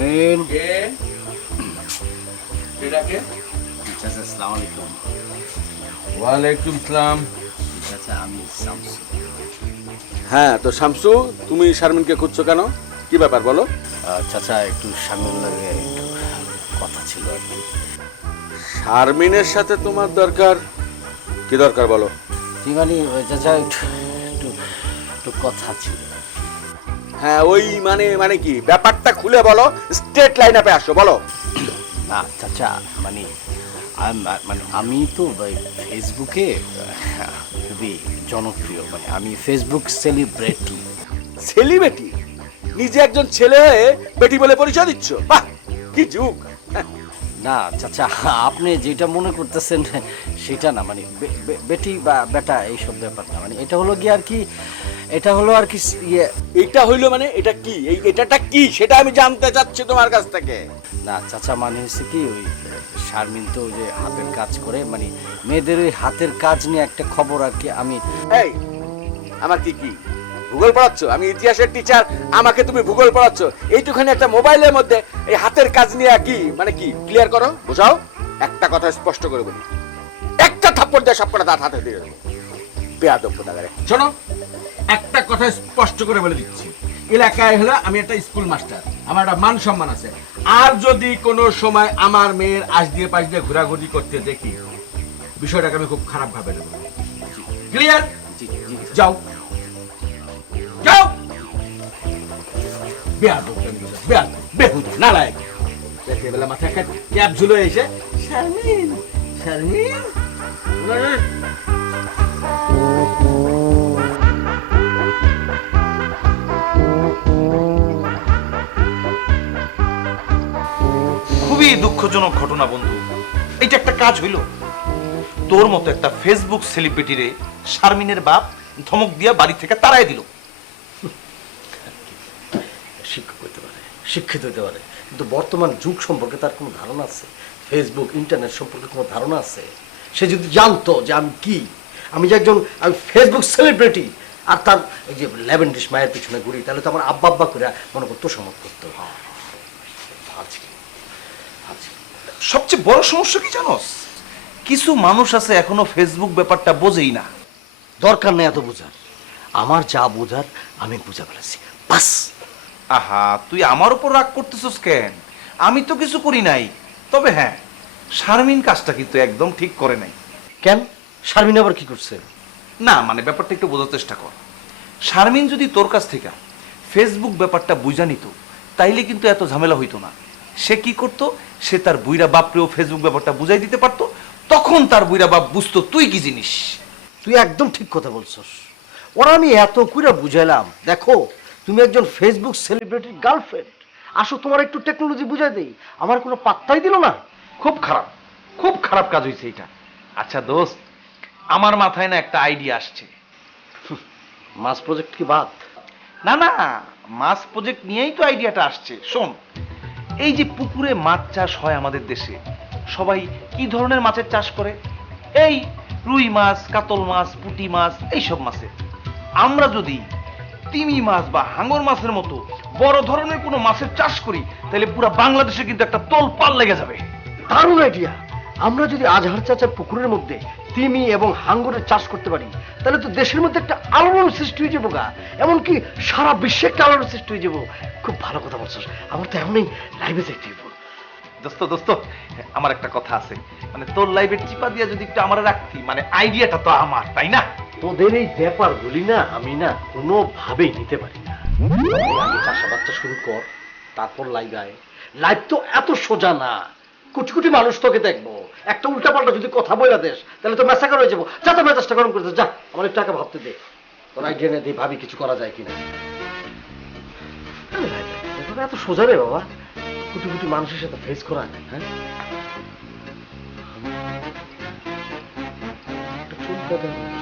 শারমিন কে? এটাকে? চাচা আসসালামু আলাইকুম। ওয়ালাইকুম সালাম। আমি শামসু। হ্যাঁ তো শামসু তুমি শারমিনকে খুঁজছো কেন? কি ব্যাপার বলো। চাচা একটু শারমিন লাগে একটু কথা ছিল আর কি। শারমিনের সাথে তোমার দরকার? কি দরকার বলো। কি মানে চাচা একটু একটু কথা ছিল। হ্যাঁ ওই মানে মানে কি? ব্যাপারটা খুলে বলো স্ট্রেট লাইন আপে আসো বলো। না চাচা মানে মানে আমি তো ফেসবুকে খুবই জনপ্রিয় মানে আমি ফেসবুক সেলিব্রিটি সেলিব্রিটি নিজে একজন ছেলে হয়ে বেটি বলে পরিচয় দিচ্ছ? বাহ কি যুগ। না চাচা আপনি যেটা মনে করতেছেন সেটা না মানে বেটি বা বেটা এইসব ব্যাপার না মানে এটা হলো গিয়ে আর কি এটা হলো আর কি ইয়ে। এইটা হইল মানে এটা কি? এই এটাটা কি? সেটা আমি জানতে চাচ্ছি তোমার কাছ থেকে। না চাচা মানে হচ্ছে কি ওই শারমিন তো ওই যে হাতের কাজ করে মানে মেয়েদের ওই হাতের কাজ নিয়ে একটা খবর আর কি আমি এই আমার কি কি? ভূগোল পড়াচ্ছ? আমি ইতিহাসের টিচার আমাকে তুমি ভূগোল পড়াচ্ছ। এইটুখানি একটা মোবাইলের মধ্যে এই হাতের কাজ নিয়ে কি মানে কি ক্লিয়ার করো? বোঝাও? একটা কথা স্পষ্ট করে বলি। একটা থাপ্পড় দিয়ে সবকটা দাঁত হাতে দিয়ে দেবো। কোথাকারে। শোনো একটা কথা স্পষ্ট করে বলে দিচ্ছি। এলাকায় হলো আমি একটা স্কুল মাস্টার আমার একটা মান সম্মান আছে। আর যদি কোনো সময় আমার মেয়ের আজ দিয়ে পাশ দিয়ে ঘোরাঘুরি করতে দেখি বিষয়টাকে আমি খুব খারাপ ভাবে নেব। ক্লিয়ার যাও। যাও! বেয়াদব বেয়াদব বেহুদ নালায়ক। দেখে বেলা মাথায় একটা ক্যাপ ঝুলো এসে শারমিন শারমিন দুঃখজনক ঘটনা, বন্ধু। এটা একটা কাজ হইল। তোর মতো একটা ফেসবুক সেলিব্রিটিরে শারমিনের বাপ ধমক দিয়া বাড়ি থেকে তাড়াই দিল। শিক্ষক হতে পারে, শিক্ষিত হতে পারে। কিন্তু বর্তমান যুগ সম্পর্কে তার কোনো ধারণা আছে? ফেসবুক ইন্টারনেট সম্পর্কে কোনো ধারণা আছে? সে যদি জানতো যে আমি কি? আমি যে একজন, আমি ফেসবুক সেলিব্রিটি আর তার এই যে লেভেন ডিশ মায়ের পিছনে ঘুরি, তাহলে তো আমার আব্বা আব্বা করে মনে করতো সমত করতো ভাবছি সবচেয়ে বড় সমস্যা কি জানোস কিছু মানুষ আছে এখনও ফেসবুক ব্যাপারটা বোঝেই না। দরকার নেই এত বোঝার। আমার যা বোঝার আমি বুঝা ফেলেছি। বাস। আহা তুই আমার উপর রাগ করতেছিস কেন? আমি তো কিছু করি নাই। তবে হ্যাঁ শারমিন কাজটা কিন্তু একদম ঠিক করে নাই। কেন? শারমিন আবার কি করছে? না মানে ব্যাপারটা একটু বোঝার চেষ্টা কর। শারমিন যদি তোর কাছ থেকে ফেসবুক ব্যাপারটা বুঝা নিত তাইলে কিন্তু এত ঝামেলা হইতো না। সে কি করতো? সে তার বুইরা বাপরেও ফেসবুক ব্যাপারটা বুঝাই দিতে পারতো। তখন তার বুইরা বাপ বুঝতো তুই কি জিনিস? তুই একদম ঠিক কথা বলছস। ওরা আমি এত করে বুঝাইলাম দেখো তুমি একজন ফেসবুক সেলিব্রিটির গার্লফ্রেন্ড আসো তোমার একটু টেকনোলজি বুঝাই দেই। আমার কোনো পাত্তাই দিল না। খুব খারাপ খুব খারাপ কাজ হয়েছে এটা আচ্ছা দোস্ত আমার মাথায় না একটা আইডিয়া আসছে। মাস প্রজেক্ট কি বাদ? না না মাস প্রজেক্ট নিয়েই তো আইডিয়াটা আসছে। শোন এই যে পুকুরে মাছ চাষ হয় আমাদের দেশে, সবাই কি ধরনের মাছের চাষ করে? এই রুই মাছ, কাতল মাছ, পুঁটি মাছ, এইসব মাছের আমরা যদি তিমি মাছ বা হাঙর মাছের মতো বড় ধরনের কোনো মাছের চাষ করি, তাহলে পুরো বাংলাদেশে কিন্তু একটা তোল পাল লেগে যাবে। দারুণ আইডিয়া আমরা যদি আজহার চাচার পুকুরের মধ্যে তিমি এবং হাঙ্গরের চাষ করতে পারি, তাহলে তো দেশের মধ্যে একটা আলোড়ন সৃষ্টি হয়ে যাব গা। এমনকি সারা বিশ্বে একটা আলোড়ন সৃষ্টি হয়ে যাব। খুব ভালো কথা বলছস আমার তো এমনই লাইভে দেখতে হইবো। দোস্ত দোস্ত আমার একটা কথা আছে মানে তোর লাইভের চিপা দিয়া যদি একটু আমার রাখতি মানে আইডিয়াটা তো আমার তাই না তোদের এই ব্যাপারগুলি না আমি না কোনোভাবেই নিতে পারি না আমি চাষাবাদটা শুরু কর তারপর লাইভ আয় লাইভ তো এত সোজা না কোটি কোটি মানুষ তোকে দেখব একটা উল্টা পাল্টা যদি কথা বলে দেশ তাহলে তো মেসাকার হয়ে যাব যা তো মেজাজটা গরম করতে যা আমার একটু টাকা ভাবতে দে তোর আইডিয়া নিয়ে দিয়ে ভাবি কিছু করা যায় কিনা এত সোজা রে বাবা। কুটি কুটি মানুষের সাথে ফেস করা। হ্যাঁ? চুল